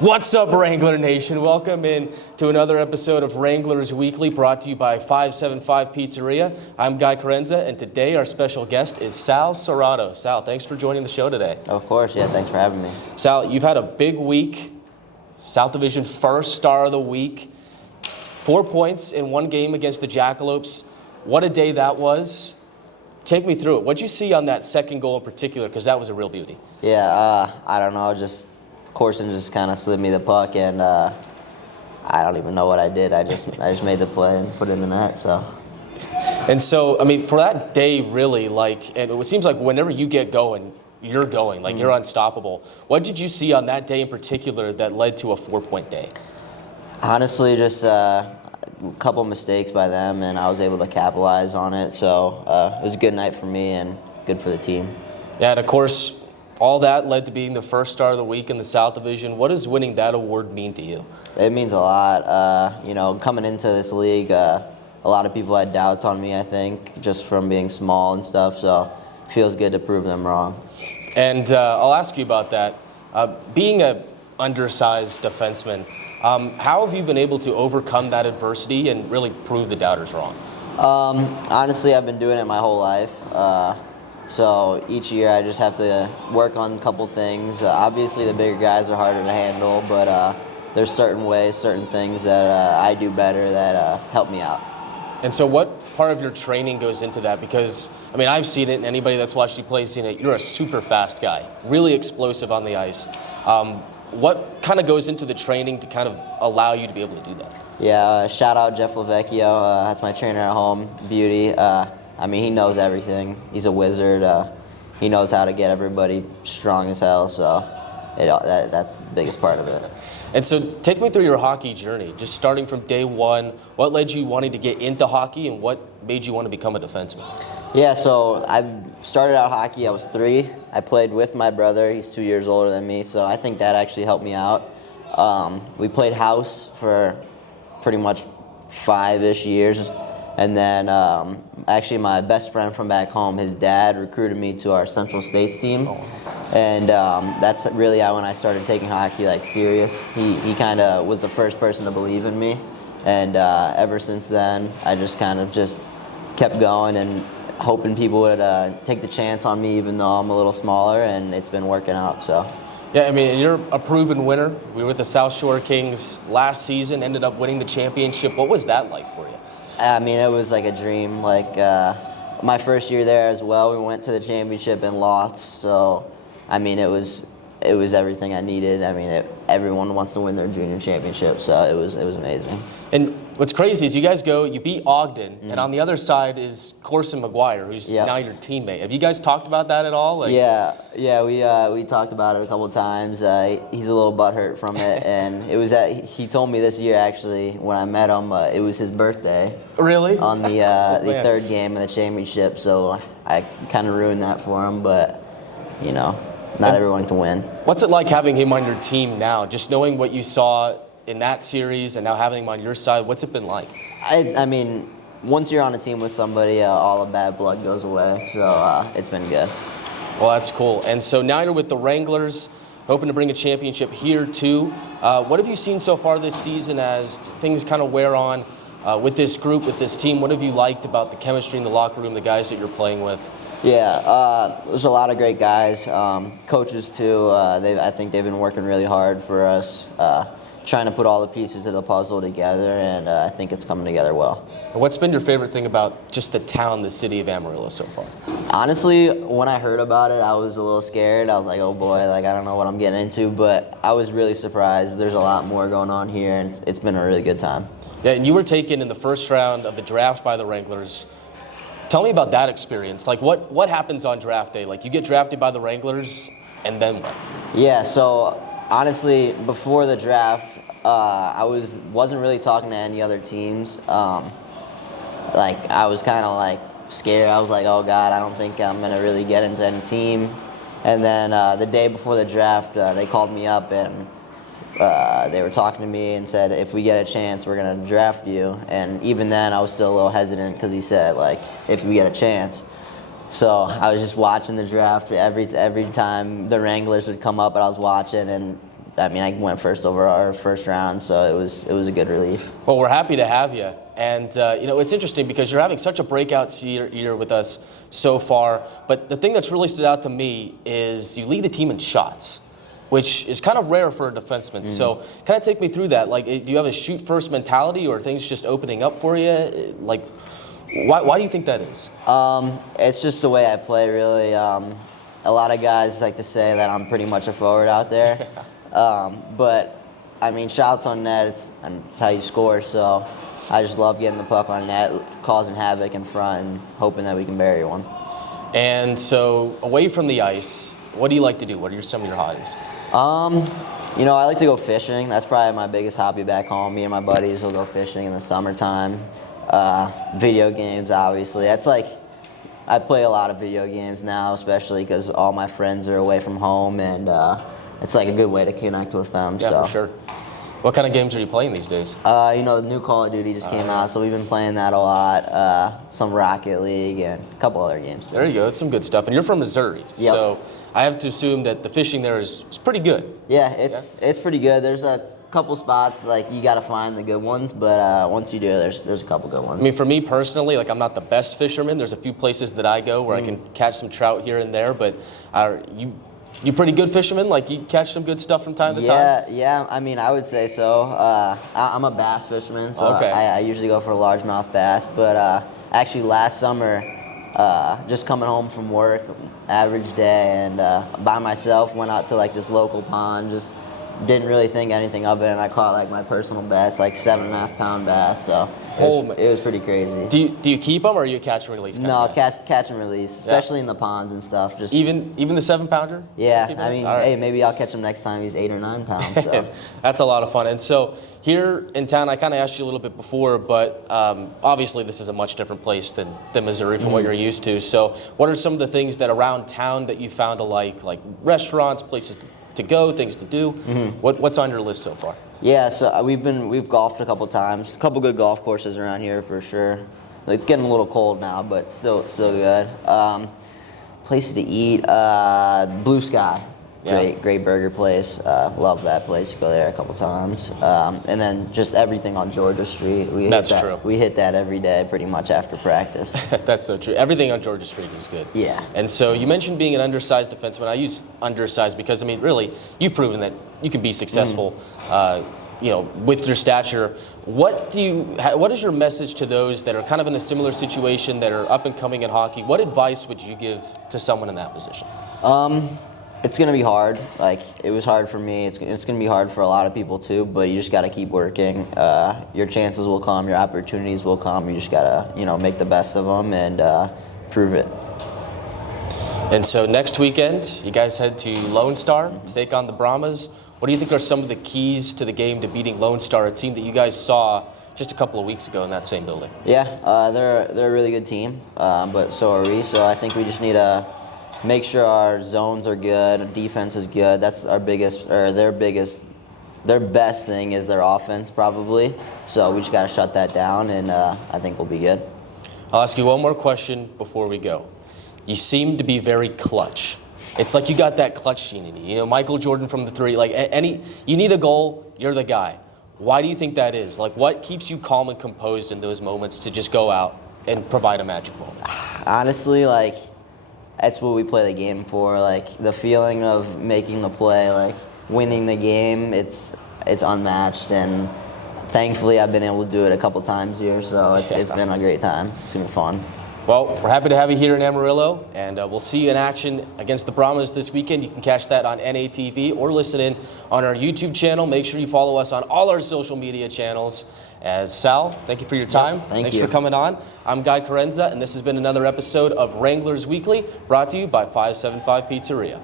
What's up, Wrangler Nation? Welcome in to another episode of Wranglers Weekly, brought to you by 575 Pizzeria. I'm Guy Chiarenza, and today our special guest is Sal Cerrato. Sal, thanks for joining the show today. Of course, yeah, thanks for having me. Sal, you've had a big week. South Division first star of the week. 4 points in one game against the Jackalopes. What a day that was. Take me through it. What'd you see on that second goal in particular? Because that was a real beauty. Yeah, I don't know, Corson just kind of slid me the puck, and I don't even know what I did. I just made the play and put it in the net. So. And so, I mean, for that day, really, and it seems like whenever you get going, you're going, you're unstoppable. What did you see on that day in particular that led to a 4-point day? Honestly, just a couple mistakes by them, and I was able to capitalize on it. So it was a good night for me and good for the team. Yeah, and of course, all that led to being the first star of the week in the South Division. What does winning that award mean to you? It means a lot. Coming into this league, a lot of people had doubts on me, I think, just from being small and stuff. So it feels good to prove them wrong. And I'll ask you about that. Being an undersized defenseman, how have you been able to overcome that adversity and really prove the doubters wrong? Honestly, I've been doing it my whole life. So each year I just have to work on a couple things. Obviously the bigger guys are harder to handle, but there's certain ways, certain things that I do better that help me out. And so what part of your training goes into that? Because, I mean, I've seen it, and anybody that's watched you play has seen it. You're a super fast guy, really explosive on the ice. What kind of goes into the training to kind of allow you to be able to do that? Yeah, shout out Jeff Lavecchio. That's my trainer at home, Beauty. He knows everything. He's a wizard. He knows how to get everybody strong as hell, so that's the biggest part of it. And so take me through your hockey journey, just starting from day one. What led you wanting to get into hockey, and what made you want to become a defenseman? Yeah, so I started out hockey, I was 3. I played with my brother. He's 2 years older than me, so I think that actually helped me out. We played house for pretty much 5-ish years. And then actually my best friend from back home, his dad recruited me to our Central States team. Oh. And that's really when I started taking hockey serious. He kind of was the first person to believe in me. And ever since then, I just kept going and hoping people would take the chance on me, even though I'm a little smaller, and it's been working out. So. Yeah, I mean, you're a proven winner. We were with the South Shore Kings last season, ended up winning the championship. What was that like for you? I mean, it was like a dream. My first year there as well, we went to the championship and lost. So, I mean, it was everything I needed. I mean, everyone wants to win their junior championship, so it was amazing. And what's crazy is you guys you beat Ogden, and on the other side is Corson McGuire, who's now your teammate. Have you guys talked about that at all? Yeah, we talked about it a couple of times. He's a little butthurt from it, and he told me this year actually when I met him, it was his birthday. Really? On the third game of the championship, so I kind of ruined that for him, but not everyone can win. What's it like having him on your team now? Just knowing what you saw in that series and now having him on your side, what's it been like? Once you're on a team with somebody, all the bad blood goes away, so it's been good. Well, that's cool. And so now you're with the Wranglers, hoping to bring a championship here too. What have you seen so far this season as things kind of wear on with this group, with this team? What have you liked about the chemistry in the locker room, the guys that you're playing with? Yeah, there's a lot of great guys, coaches too. I think they've been working really hard for us, trying to put all the pieces of the puzzle together, and I think it's coming together well. What's been your favorite thing about just the town, the city of Amarillo so far? Honestly, when I heard about it, I was a little scared. I was like, oh boy, I don't know what I'm getting into, but I was really surprised. There's a lot more going on here, and it's been a really good time. Yeah, and you were taken in the first round of the draft by the Wranglers. Tell me about that experience. What happens on draft day? You get drafted by the Wranglers, and then what? Yeah, so honestly, before the draft, I wasn't really talking to any other teams. I was kind of scared. I was like, oh God, I don't think I'm gonna really get into any team. And then the day before the draft, they called me up and they were talking to me and said, if we get a chance, we're going to draft you. And even then, I was still a little hesitant because he said, if we get a chance. So I was just watching the draft every time the Wranglers would come up, and I was watching, and I mean, I went first over our first round, so it was a good relief. Well, we're happy to have you. And, it's interesting because you're having such a breakout year with us so far. But the thing that's really stood out to me is you lead the team in shots, which is kind of rare for a defenseman. So kind of take me through that. Like, do you have a shoot-first mentality, or are things just opening up for you? Like, why do you think that is? It's just the way I play, really. A lot of guys like to say that I'm pretty much a forward out there. But, I mean, shots on net, it's how you score. So I just love getting the puck on net, causing havoc in front, and hoping that we can bury one. And so away from the ice, what do you like to do? What are some of your hobbies? I like to go fishing. That's probably my biggest hobby back home. Me and my buddies will go fishing in the summertime. Video games, obviously. That's like, I play a lot of video games now, especially because all my friends are away from home, and it's like a good way to connect with them. Yeah, so. for sure. What kind of games are you playing these days? The new Call of Duty just came out, so we've been playing that a lot. Some Rocket League and a couple other games. There you go. It's some good stuff. And you're from Missouri, so I have to assume that the fishing there is pretty good. Yeah, it's pretty good. There's a couple spots, like, you got to find the good ones, but once you do, there's a couple good ones. I mean, for me personally, like, I'm not the best fisherman. There's a few places that I go where I can catch some trout here and there, but you pretty good fisherman? Like, you catch some good stuff from time to time? Yeah. I mean, I would say so. I'm a bass fisherman, so okay. I usually go for largemouth bass. But actually, last summer, just coming home from work, average day, and by myself, went out to like this local pond. Just didn't really think anything of it, and I caught like my personal best, like 7.5 pound bass. So it was pretty crazy. Do you keep them, or are you a catch and release? No, catch and release, especially in the ponds and stuff. Just even the 7-pounder. Yeah, I mean, hey, maybe I'll catch him next time he's 8 or 9 pounds. So. That's a lot of fun. And so here in town, I kind of asked you a little bit before, but obviously this is a much different place than Missouri from what you're used to. So what are some of the things that around town that you found to like restaurants, places to go, things to do? What's on your list so far? Yeah, so we've golfed a couple times. A couple good golf courses around here for sure. It's getting a little cold now, but still good. Places to eat, Blue Sky. Great burger place. Love that place. Go there a couple times. And then just everything on Georgia Street. That's true. We hit that every day pretty much after practice. That's so true. Everything on Georgia Street is good. Yeah. And so you mentioned being an undersized defenseman. I use undersized because, I mean, really, you've proven that you can be successful with your stature. What is your message to those that are kind of in a similar situation, that are up and coming in hockey? What advice would you give to someone in that position? It's going to be hard. Like, it was hard for me. It's going to be hard for a lot of people too, but you just got to keep working. Your chances will come. Your opportunities will come. You just got to, make the best of them and prove it. And so next weekend, you guys head to Lone Star to take on the Brahmas. What do you think are some of the keys to the game to beating Lone Star, a team that you guys saw just a couple of weeks ago in that same building? Yeah, they're a really good team, but so are we. So I think we just need to make sure our zones are good, defense is good. That's our their best thing is their offense probably. So we just got to shut that down, and I think we'll be good. I'll ask you one more question before we go. You seem to be very clutch. It's like you got that clutch gene in you. Michael Jordan from the three. Like you need a goal, you're the guy. Why do you think that is? Like, what keeps you calm and composed in those moments to just go out and provide a magic moment? Honestly, like, that's what we play the game for. Like, the feeling of making the play, like winning the game, it's unmatched. And thankfully, I've been able to do it a couple times here, so it's been a great time. It's been fun. Well, we're happy to have you here in Amarillo, and we'll see you in action against the Brahmas this weekend. You can catch that on NATV or listen in on our YouTube channel. Make sure you follow us on all our social media channels. As Sal, thank you for your time. Thanks for coming on. I'm Guy Chiarenza, and this has been another episode of Wranglers Weekly, brought to you by 575 Pizzeria.